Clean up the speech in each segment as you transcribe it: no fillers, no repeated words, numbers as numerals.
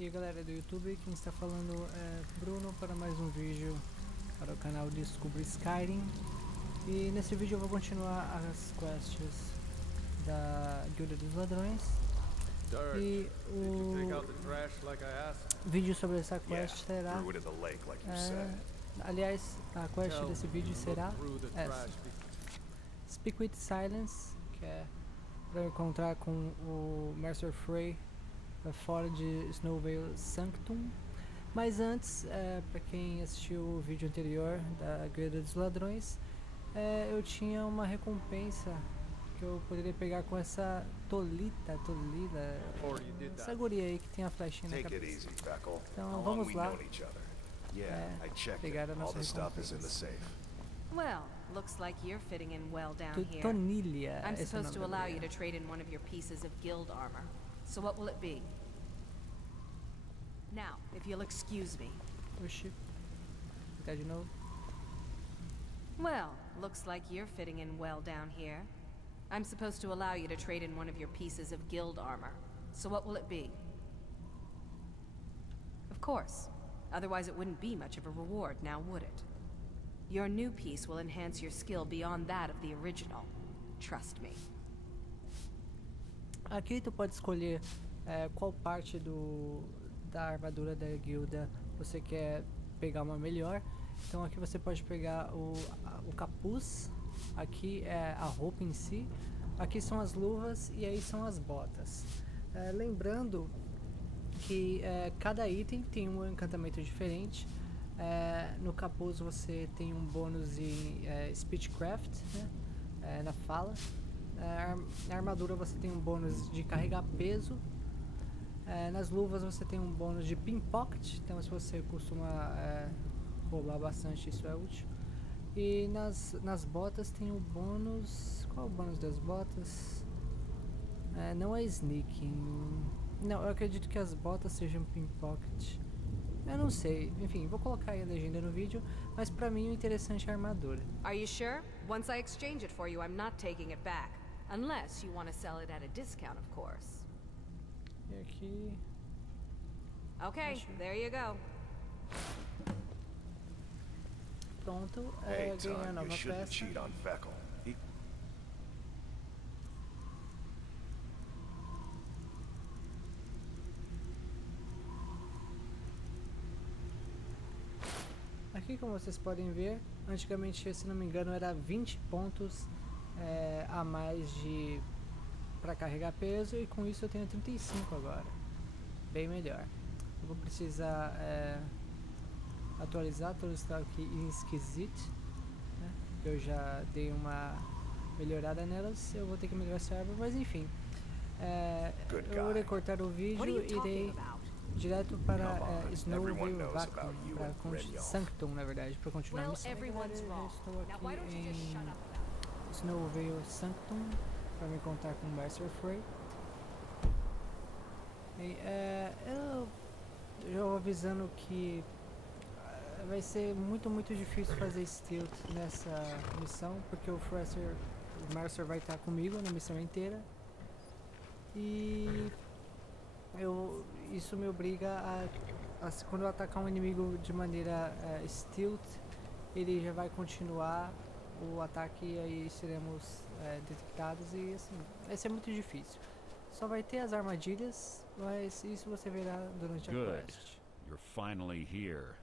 E aí galera do YouTube, quem está falando é Bruno para mais um vídeo para o canal Descobrindo. E nesse vídeo eu vou continuar as quests da Guilda dos Ladrões. E o vídeo sobre essa quest será... aliás, a quest desse vídeo será essa. Speak with Silence, que é para encontrar com o Mercer fora de Sanctum. Mas antes, para quem assistiu o vídeo anterior da Guilda dos Ladrões, eu tinha uma recompensa que eu poderia pegar com essa Tonilia, essa guria aí que tem a flechinha na cabeça. Então vamos lá pegar a nossa recompensa. Well, looks like you're fitting in well down here. Tonilia. I'm supposed to allow you to trade in one of your pieces of guild armor. So what will it be? Now, if you'll excuse me. Oxi. Tá de novo. Well, looks like you're fitting in well down here. I'm supposed to allow you to trade in one of your pieces of guild armor. So what will it be? Of course. Otherwise it wouldn't be much of a reward, now would it? Your new piece will enhance your skill beyond that of the original. Trust me. Aqui tu pode escolher qual parte da armadura da guilda você quer pegar uma melhor. Então aqui você pode pegar o capuz, aqui é a roupa em si, aqui são as luvas e aí são as botas. Lembrando que cada item tem um encantamento diferente. No capuz você tem um bônus em speechcraft, né? Na fala. Na armadura você tem um bônus de carregar peso. Nas luvas você tem um bônus de pickpocket, então se você costuma roubar bastante, isso é útil. E nas botas tem o bônus... Qual é o bônus das botas? Não é sneaking. Não, eu acredito que as botas sejam pickpocket. Eu não sei, enfim, vou colocar aí a legenda no vídeo, mas pra mim o interessante é a armadura. Are you sure? Once I exchange it for you, I'm not taking it back. Unless you want to sell it at a discount, of course. E aqui... Okay, there you go. Pronto, ganhei a nova peça. Aqui, como vocês podem ver, antigamente, se não me engano, era 20 pontos a mais para carregar peso, e com isso eu tenho 35 agora. Bem melhor. Eu vou precisar atualizar todo o estado aqui em esquisito, né? Eu já dei uma melhorada nelas, eu vou ter que melhorar essa árvore, mas enfim. Eu vou recortar o vídeo e irei direto para Vacuum, para Sanctum, na verdade, para continuar a missão. Estou aqui em Snowveil Sanctum para me contar com Mercer. Eu já vou avisando que vai ser muito difícil fazer stealth nessa missão, porque o Mercer vai estar comigo na missão inteira. E isso me obriga quando eu atacar um inimigo de maneira stealth, ele já vai continuar o ataque e aí seremos detectados, e assim, vai ser muito difícil. Só vai ter as armadilhas, mas isso você verá durante a quest. You're finally here.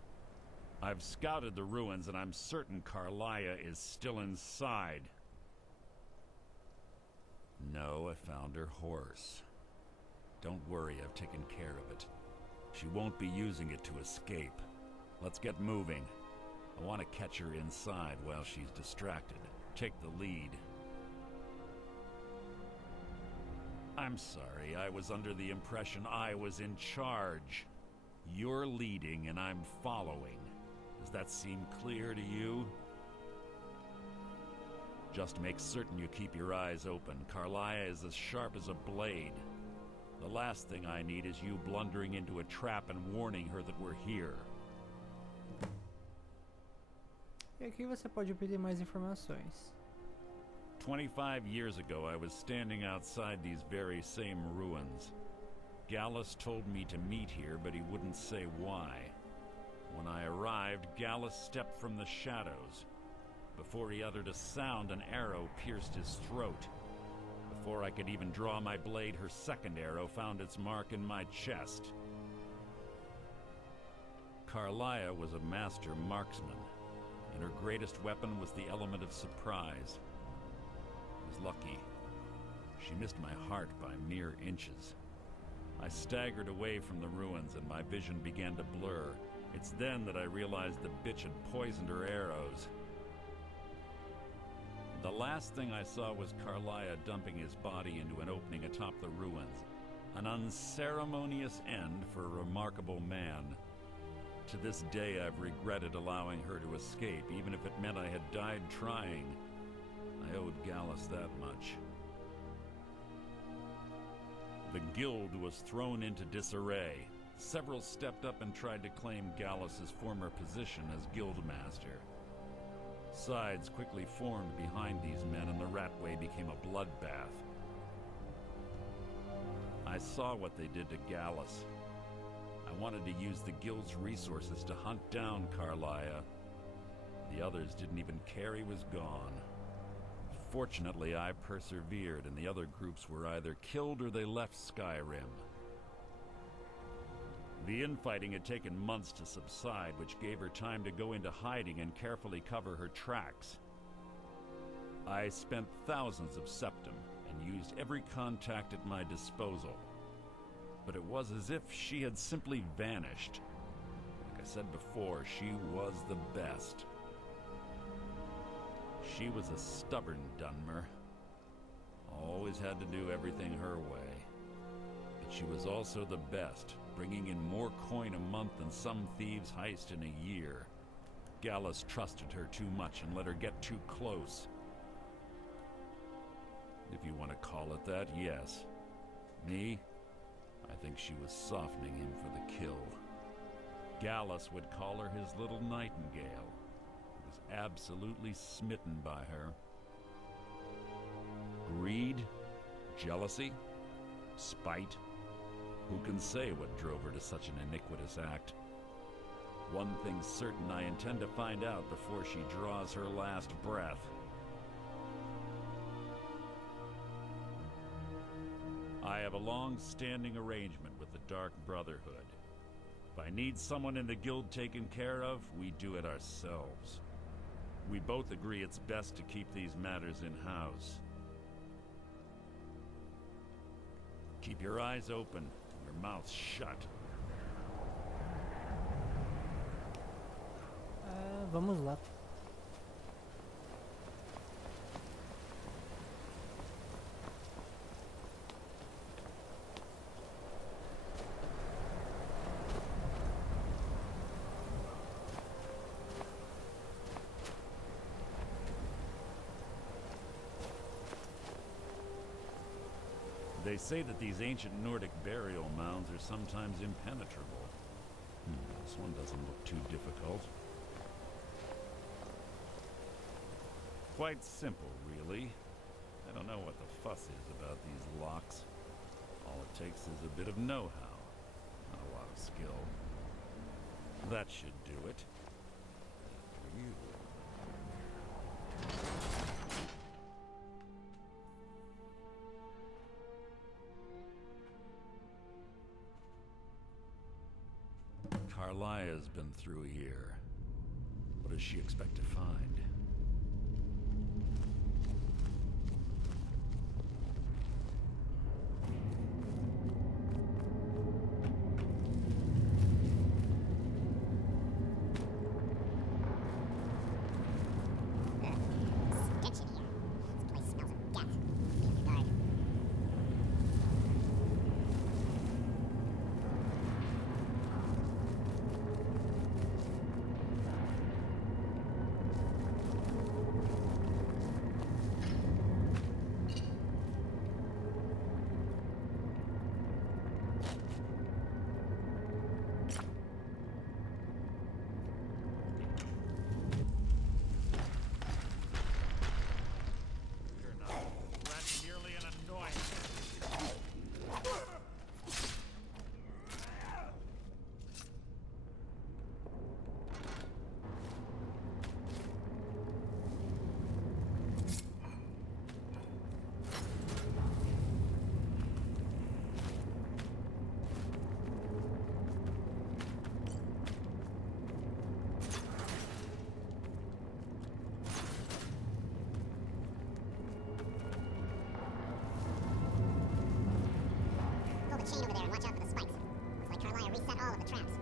I've scouted the ruins and I'm certain Karliah is still inside. No, I found her horse. Don't worry, I've taken care of it. She won't be using it to escape. Let's get moving. I want to catch her inside while she's distracted. Take the lead. I'm sorry, I was under the impression I was in charge. You're leading and I'm following. Does that seem clear to you? Just make certain you keep your eyes open. Karliah is as sharp as a blade. The last thing I need is you blundering into a trap and warning her that we're here. E aqui você pode obter mais informações. 25 years ago, I was standing outside these very same ruins. Gallus told me to meet here, but he wouldn't say why. When I arrived, Gallus stepped from the shadows. Before he uttered a sound, an arrow pierced his throat. Before I could even draw my blade, her second arrow found its mark in my chest. Karliah was a master marksman, and her greatest weapon was the element of surprise. I was lucky. She missed my heart by mere inches. I staggered away from the ruins, and my vision began to blur. It's then that I realized the bitch had poisoned her arrows. The last thing I saw was Karliah dumping his body into an opening atop the ruins. An unceremonious end for a remarkable man. To this day, I've regretted allowing her to escape, even if it meant I had died trying. I owed Gallus that much. The guild was thrown into disarray. Several stepped up and tried to claim Gallus's former position as guildmaster. Sides quickly formed behind these men, and the Ratway became a bloodbath. I saw what they did to Gallus. I wanted to use the guild's resources to hunt down Karliah. The others didn't even care he was gone. Fortunately, I persevered, and the other groups were either killed or they left Skyrim. The infighting had taken months to subside, which gave her time to go into hiding and carefully cover her tracks. I spent thousands of septum and used every contact at my disposal. But it was as if she had simply vanished. Like I said before, she was the best. She was a stubborn Dunmer. Always had to do everything her way. But she was also the best, bringing in more coin a month than some thieves heist in a year. Gallus trusted her too much and let her get too close. If you want to call it that, yes. Me? I think she was softening him for the kill. Gallus would call her his little nightingale. He was absolutely smitten by her. Greed? Jealousy? Spite? Who can say what drove her to such an iniquitous act? One thing's certain, I intend to find out before she draws her last breath. I have a long-standing arrangement with the Dark Brotherhood. If I need someone in the guild taken care of, we do it ourselves. We both agree it's best to keep these matters in-house. Keep your eyes open, your mouth shut. Vamos lá. They say that these ancient Nordic burial mounds are sometimes impenetrable. This one doesn't look too difficult. Quite simple, really. I don't know what the fuss is about these locks. All it takes is a bit of know-how, not a lot of skill. That should do it. After you. Karliah's been through here. What does she expect to find? the chain over there and watch out for the spikes. Looks like Karliah reset all of the traps.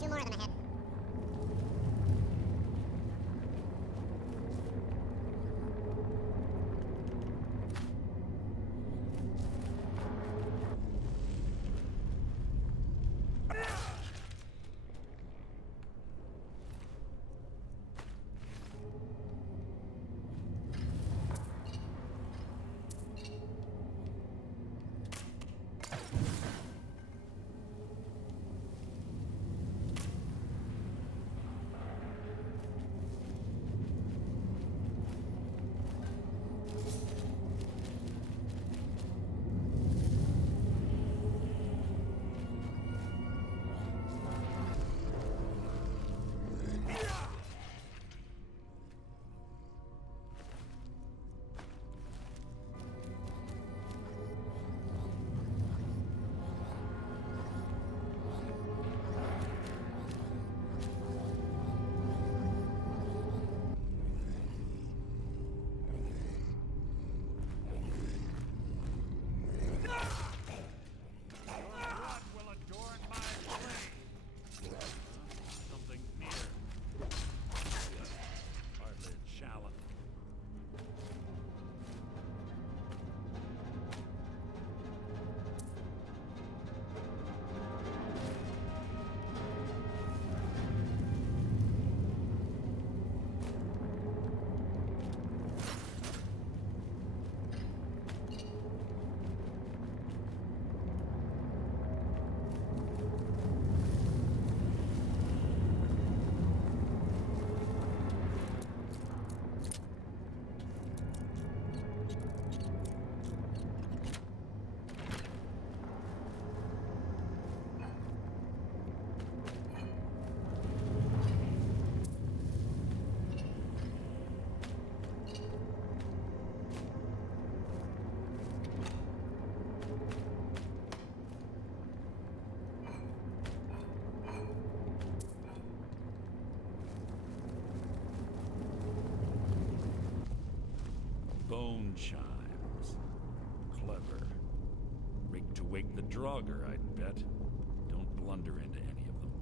Two more of them ahead. Bone chimes. Clever. Rigged to wake the Draugr, I'd bet. wander into any of them.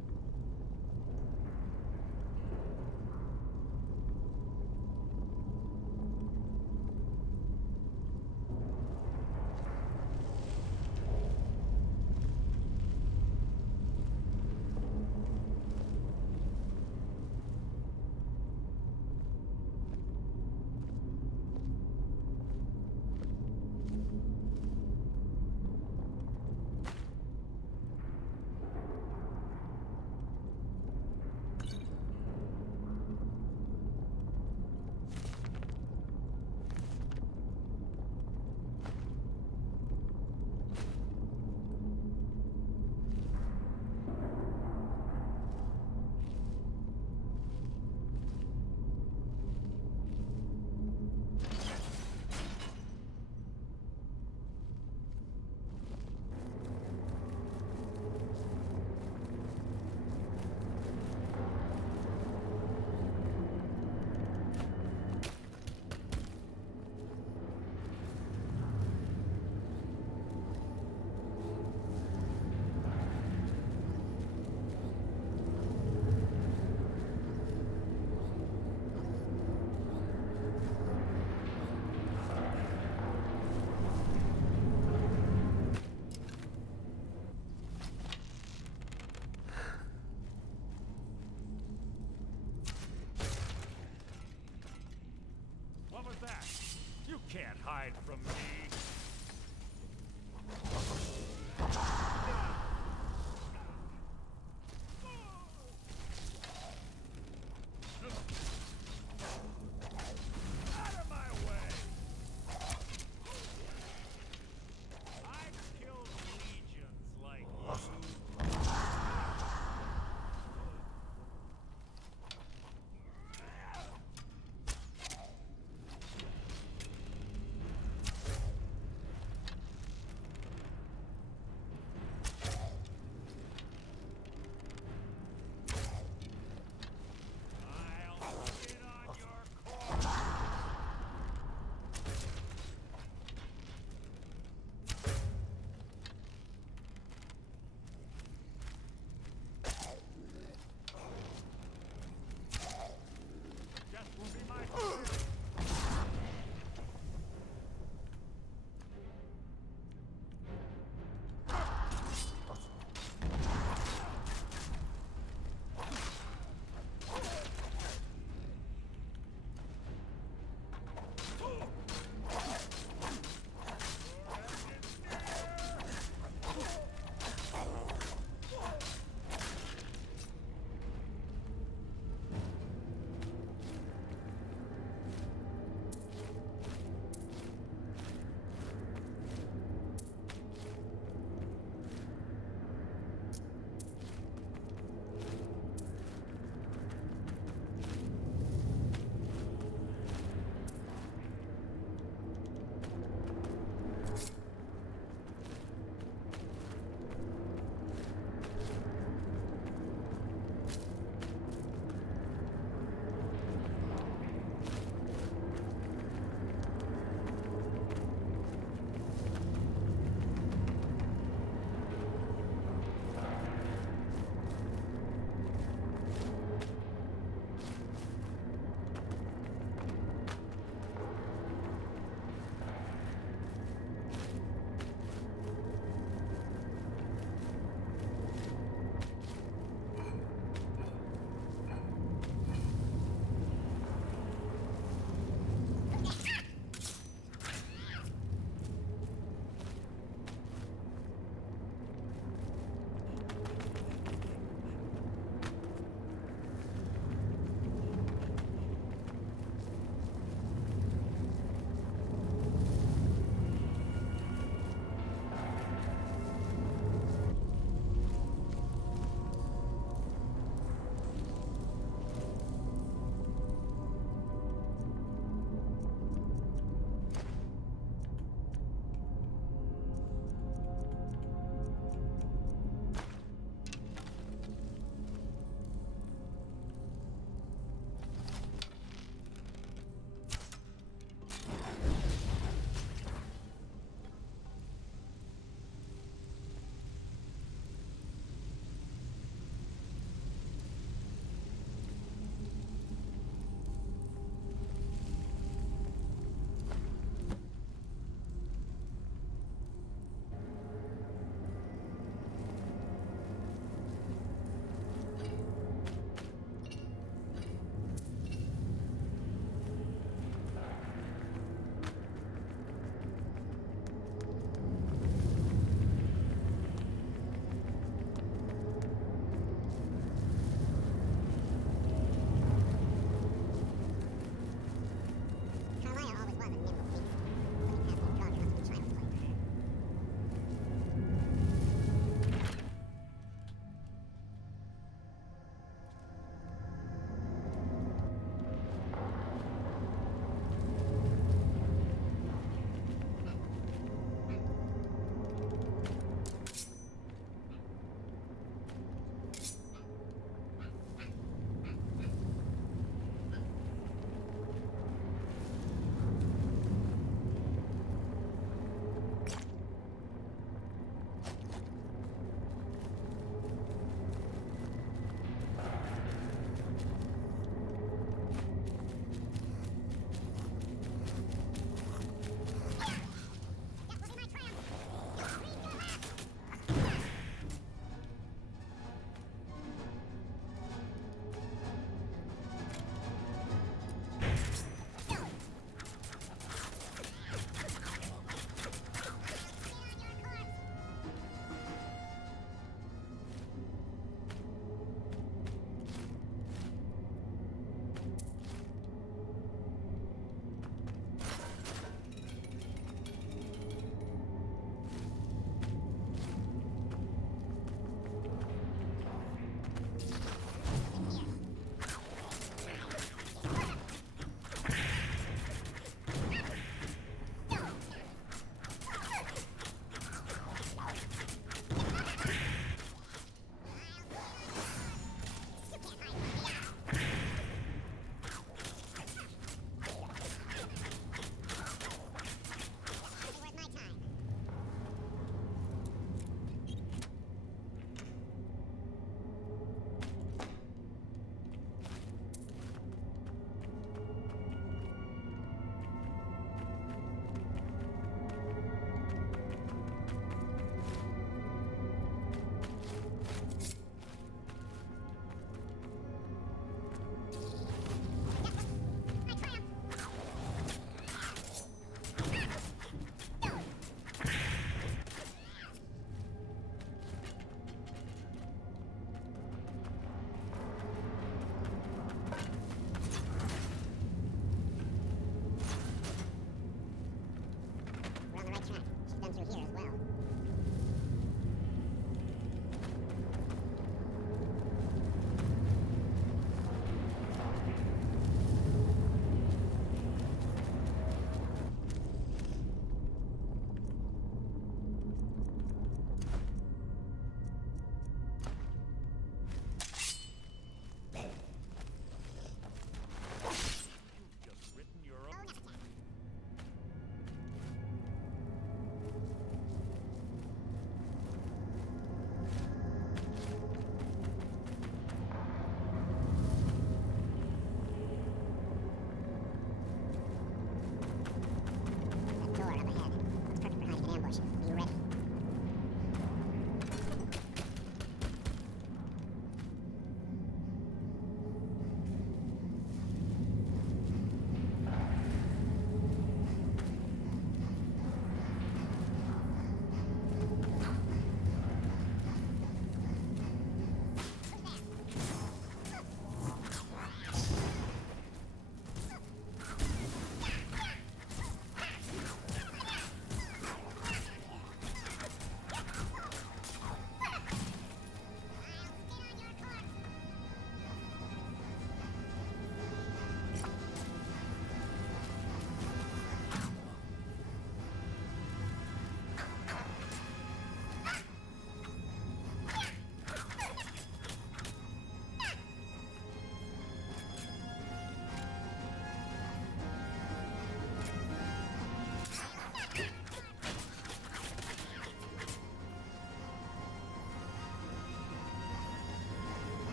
What was that? You can't hide from me. Out of my way! I've killed legions like you.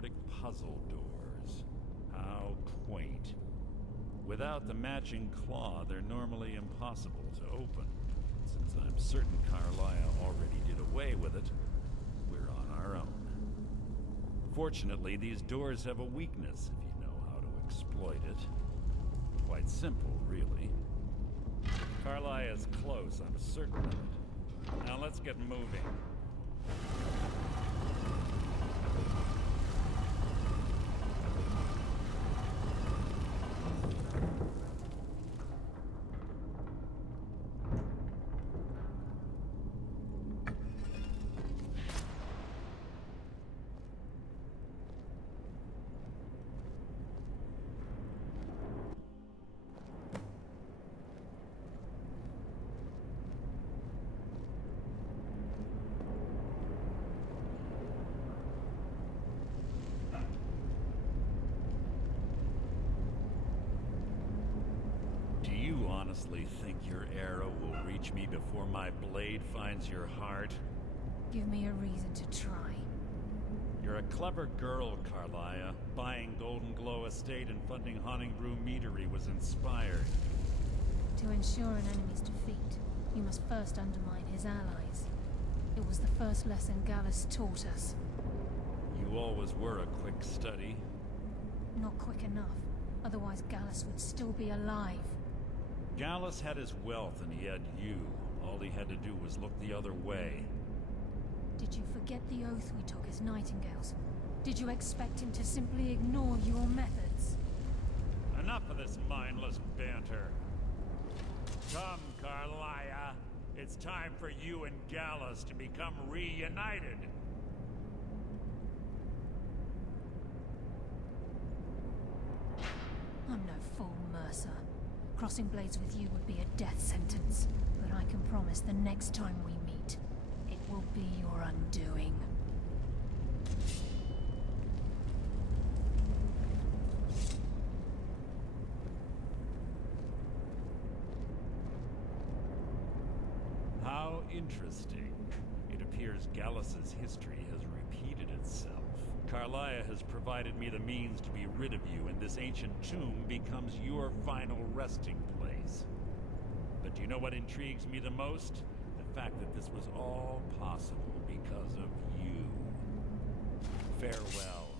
Nordic puzzle doors. How quaint. Without the matching claw, they're normally impossible to open. Since I'm certain Karliah already did away with it, we're on our own. Fortunately, these doors have a weakness if you know how to exploit it. Quite simple, really. Karliah is close, I'm certain of it. Now let's get moving. Honestly think your arrow will reach me before my blade finds your heart? Give me a reason to try. You're a clever girl, Karliah. Buying Golden Glow Estate and funding Haunting Brew Meadery was inspired. To ensure an enemy's defeat, you must first undermine his allies. It was the first lesson Gallus taught us. You always were a quick study. Not quick enough. Otherwise Gallus would still be alive. Gallus had his wealth and he had you. All he had to do was look the other way. Did you forget the oath we took as Nightingales? Did you expect him to simply ignore your methods? Enough of this mindless banter. Come, Karliah. It's time for you and Gallus to become reunited. I'm no fool, Mercer. Crossing blades with you would be a death sentence, but I can promise the next time we meet, it will be your undoing. How interesting. It appears Gallus's history has repeated itself. Karliah has provided me the means to be rid of you, and this ancient tomb becomes your final resting place. But do you know what intrigues me the most? The fact that this was all possible because of you. Farewell.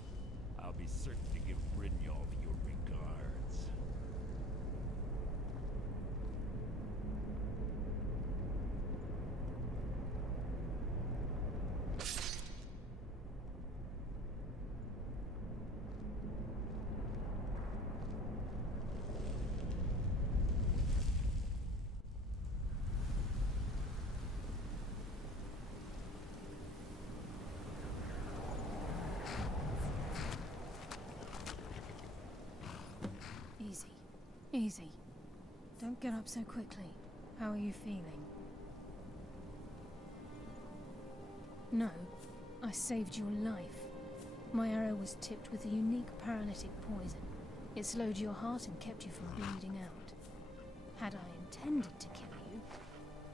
I'll be certain to give Brynjolf your regards. Easy. Don't get up so quickly. How are you feeling? No, I saved your life. My arrow was tipped with a unique paralytic poison. It slowed your heart and kept you from bleeding out. Had I intended to kill you,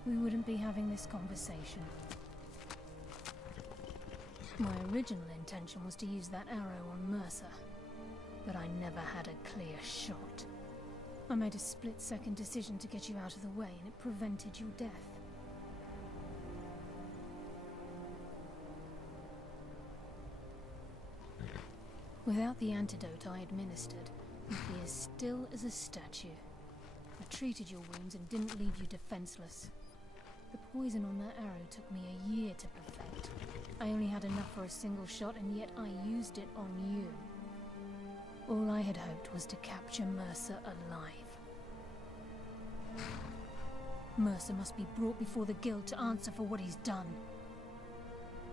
we wouldn't be having this conversation. My original intention was to use that arrow on Mercer, but I never had a clear shot. I made a split-second decision to get you out of the way, and it prevented your death. Without the antidote I administered, you'd be as still as a statue. I treated your wounds and didn't leave you defenseless. The poison on that arrow took me a year to perfect. I only had enough for a single shot, and yet I used it on you. All I had hoped was to capture Mercer alive. Mercer must be brought before the Guild to answer for what he's done.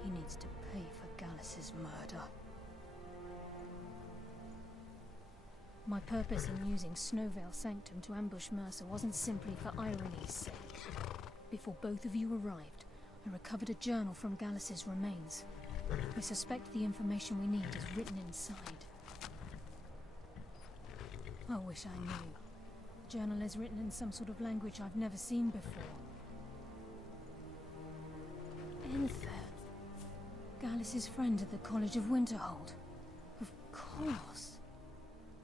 He needs to pay for Gallus's murder. My purpose in using Snowvale Sanctum to ambush Mercer wasn't simply for irony's sake. Before both of you arrived, I recovered a journal from Gallus's remains. We suspect the information we need is written inside. I wish I knew. The journal is written in some sort of language I've never seen before. Enther. Gallus's friend at the College of Winterhold. horse.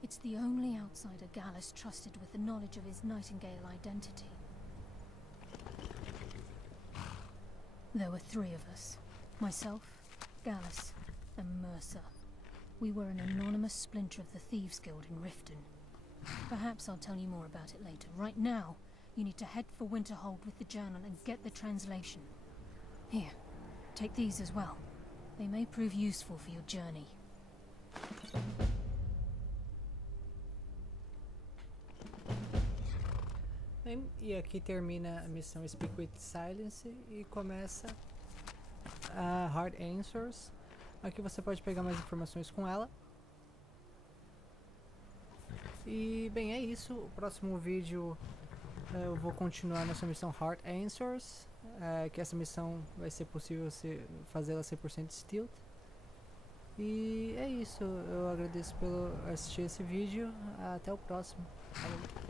It's the only outsider Gallus trusted with the knowledge of his Nightingale identity. There were 3 of us. Myself, Gallus, and Mercer. We were an anonymous splinter of the Thieves Guild in Riften. Perhaps I'll tell you more about it later. Right now, you need to head for Winterhold with the journal and get the translation. Here, take these as well. They may prove useful for your journey. E aqui termina a missão Speak with Silence e começa a Hard Answers. Aqui você pode pegar mais informações com ela. E bem, é isso. O próximo vídeo eu vou continuar nossa missão Hard Answers. Que essa missão vai ser possível fazê-la 100% stealth. E é isso. Eu agradeço por assistir esse vídeo. Até o próximo. Falou.